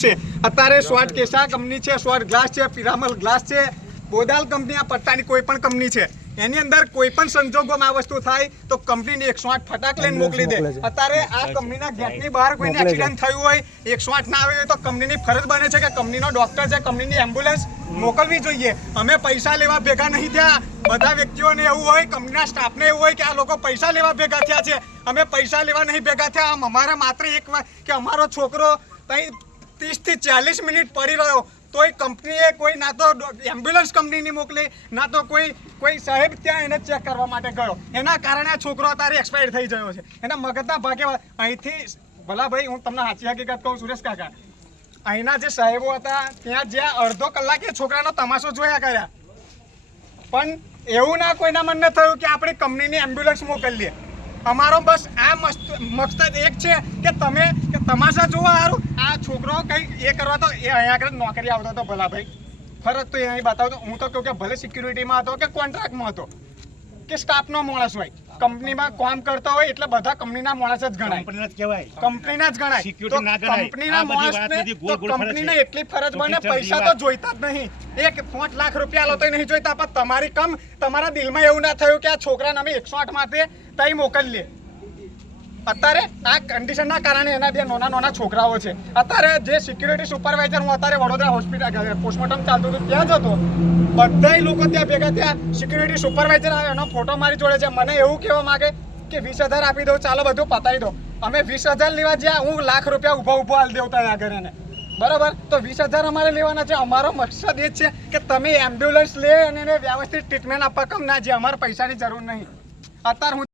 છે અત્યારે શોર્ટ કેસા કંપની છે શોર્ટ ગ્લાસ છે પિરામલ ગ્લાસ છે બોદાલ કંપની આ પટ્ટાની કોઈ પણ કંપની છે એની અંદર કોઈ પણ સંજોગોમાં આ વસ્તુ થાય તો કંપનીને એકસો આઠ ફટાક લઈને મોકલી દે અત્યારે આ કંપનીના ગેટની બહાર કોઈને એક્સિડન્ટ થયું હોય એકસો આઠ ના આવ્યો હોય તો કંપનીની ફરજ બને છે કે કંપનીનો ડોક્ટર છે કંપનીની એમ્બ્યુલન્સ મોકલવી જોઈએ અમે પૈસા લેવા ભેગા નહીં થયા બધા વ્યક્તિઓને એવું હોય કંપનીના સ્ટાફને એવું હોય કે આ લોકો પૈસા લેવા ભેગા થયા છે અમે પૈસા લેવા નહીં ભેગા થયા આમ અમારે માત્ર એક કે અમારો છોકરો ત્યાં ત્રીસથી ચાલીસ મિનિટ પડી રહ્યો તો એ કંપનીએ કોઈ ના તો એમ્બ્યુલન્સ કંપનીની મોકલી ના તો કોઈ કોઈ સાહેબ ત્યાં એને ચેક કરવા માટે ગયો એના કારણે આ છોકરો અત્યારે એક્સપાયર થઈ ગયો છે એના મગજના ભાગે અહીંથી ભલા ભાઈ હું તમને સાચી હકીકત કહું સુરેશ કાકા અહીંના જે સાહેબો હતા ત્યાં જ્યાં અડધો કલાકે છોકરાનો તમાશો જોયા કર્યા પણ એવું ના કોઈના મનને થયું કે આપણી કંપનીની એમ્બ્યુલન્સ મોકલીએ અમારો બસ આ મસ્ત મકસદ એક છે કે તમે તમાશા જોવા સારું આ છોકરો કંઈ એ કરવા તો એ અહીંયા આગળ નોકરી આવતો હતો ભલા ભાઈ ફરજ તો એ અહીં બતાવતો હું તો કહું કે ભલે સિક્યુરિટીમાં હતો કે કોન્ટ્રાક્ટમાં હતો કે સ્ટાફનો માણસ હોય કંપનીમાં કામ કરતો હોય એટલે બધા કંપનીના માણસ જ ગણાય કંપનીના જ કહેવાય કંપનીના જ ગણાય કંપનીના માણસને કંપનીને એટલી ફરજ બને પૈસા તો જોઈતા જ નહીં એક પાંચ લાખ રૂપિયા લો નહીં જોઈતા પણ તમારી કમ તમારા દિલમાં એવું ના થયું કે આ છોકરાને અમે એકસો આઠ માટે તઈ મોકલીએ અત્યારે આ કન્ડિશનના કારણે એના બે નાના નાના છોકરાઓ છે અત્યારે જે સિક્યુરિટી સુપરવાઇઝર હું અત્યારે વડોદરા હોસ્પિટલ પોસ્ટમોર્ટમ ચાલતું હતું ત્યાં જ હતો બધા લોકો ત્યાં ભેગા ત્યાં સિક્યુરિટી સુપરવાઇઝર આવે એનો ફોટો મારી જોડે છે મને એવું કહેવા માગે કે વીસ હજાર આપી દઉં ચાલો બધું પતાવી દો અમે વીસ હજાર લેવા જ્યાં હું લાખ રૂપિયા ઊભા ઊભો હાલ દેવતા આગળ એને બરાબર તો વીસ હજાર અમારે લેવાના છે અમારો મકસદ એ છે કે તમે એમ્બ્યુલન્સ લે અને એને વ્યવસ્થિત ટ્રીટમેન્ટ આપવા કમ ના જે અમારે પૈસાની જરૂર નહીં અત્યારે હું